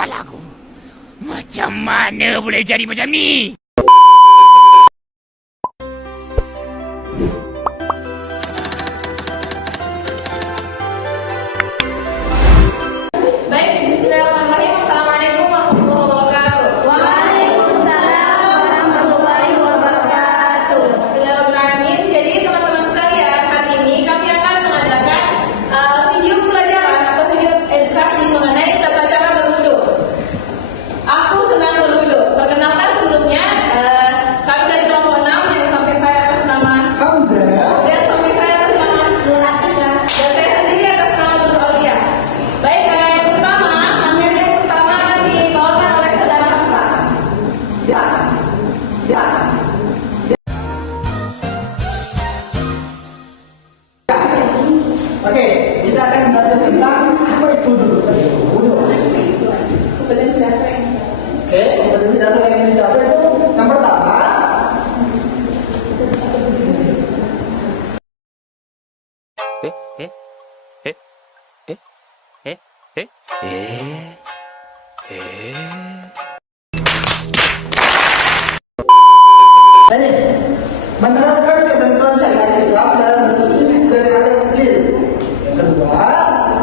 kepalaku. Macam mana boleh jadi macam ni? Baik, bismillahirrahmanirrahim. Assalamualaikum warahmatullahi wabarakatuh. Waalaikumsalam warahmatullahi wabarakatuh. Bismillahirrahmanirrahim. Jadi teman-teman sekalian, hari ini kami akan mengadakan video pelajaran atau video edukasi mengenai tata cara berwudu. Aku senang berwudu. Perkenalkan sebelumnya, kami dari kelompok 6 yang sampai saya atas nama Hamzah. dan sampai saya atas nama Nur Atika. dan saya sendiri atas nama Nur Aulia. Baik, yang pertama, materi yang pertama akan dibawakan oleh saudara Hamzah. Ya. Oke, kita akan belajar tentang apa itu dulu. Wudu. Kompetensi dasar yang Oke, kompetensi dasar yang ingin dicapai itu yang pertama. Ini menerapkan ketentuan syariat Islam dalam bersuci dari hadas kecil. Yang kedua,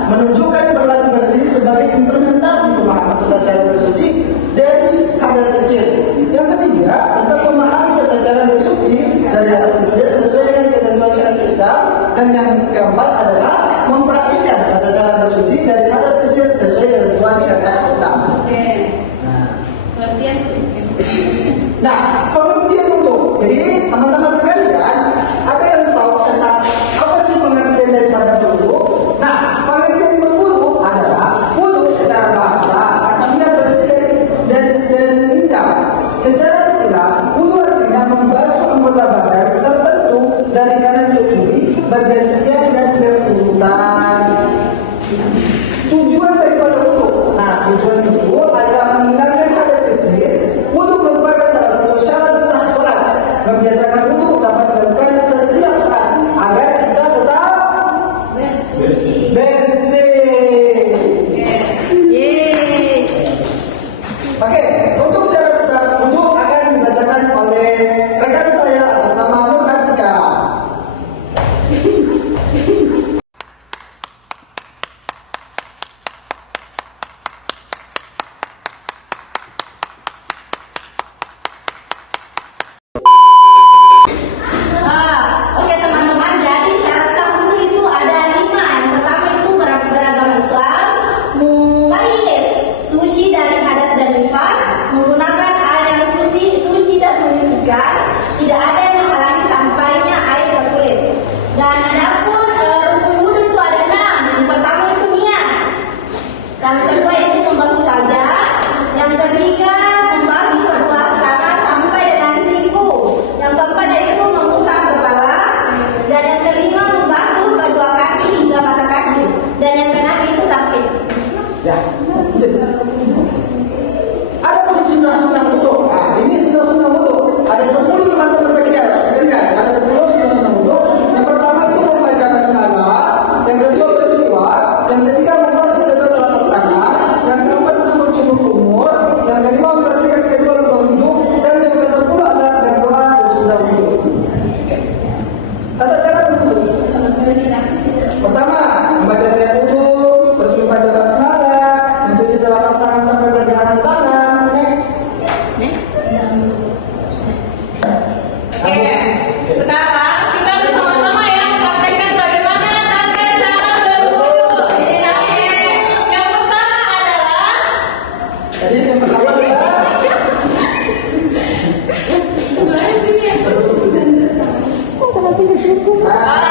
menunjukkan berlatih bersih sebagai implementasi pemahaman tata cara bersuci dari hadas kecil. Yang ketiga, tentang memahami tata cara bersuci dari hadas kecil sesuai dengan ketentuan syariat Islam. Dan yang keempat adalah mempraktikkan tata cara bersuci dari hadas kecil sesuai ketentuan syariat Islam. Oke. Pengertian. Nah, pengertian wudu. Jadi, teman-teman sekalian, ada yang tahu tentang apa sih pengertian daripada wudu? Nah, pengertian berwudu adalah wudu secara bahasa asalnya bersih dan indah. Secara istilah, wudu artinya membasuh anggota badan tertentu dari kanan ke kiri bergantian dan berurutan. Tujuan daripada wudu. Nah, tujuan wudu adalah menghilangkan hadas kecil. Wudu merupakan salah satu syarat sah sholat. Membiasakan wudu dapat dilakukan setiap saat agar kita tetap bersih. Yeay. Oke, untuk syarat sah wudu akan dibacakan oleh rekan saya atas nama Nur Atika. Oke teman-teman, jadi syarat sah wudu itu ada 5. Yang pertama itu beragama Islam, mumayyiz, suci dari hadas dan nifas, menggunakan air yang suci dan menyucikan, tidak ada yang menghalangi sampainya air ke kulit. Dan adapun rukun wudu itu ada 6. Yang pertama itu niat. Yang kedua itu membasuh wajah. Yang ketiga membasuh kedua tangan sampai dengan siku. Yang keempat yaitu mengusap kepala. Dan yang kelima membasuh kedua kaki hingga mata kaki. Dan yang keenam itu takbir. Ya, ada pun sunnah-sunnah wudu. Nah, ini sunnah-sunnah wudu. Ada 10 teman-teman sekalian. Ada 10 sunnah-sunnah wudu. Yang pertama itu membaca basmalah, yang kedua bersiwak, yang ketiga membasuh kedua telapak tangan, yang keempat itu berjemur kumur, yang kelima membersihkan kedua lubang wudu, dan yang ke-10 adalah berdoa sesudah wudu. Tata cara wudu. Pertama, membaca ayat wudu, terus membaca basmalah, mencuci telapak tangan sampai pergelangan tangan. Next. Oke, sekarang kita bersama-sama ya mempraktekkan bagaimana tata cara berwudu. Yang pertama adalah Jadi yang pertama adalah sebelah sini. nah,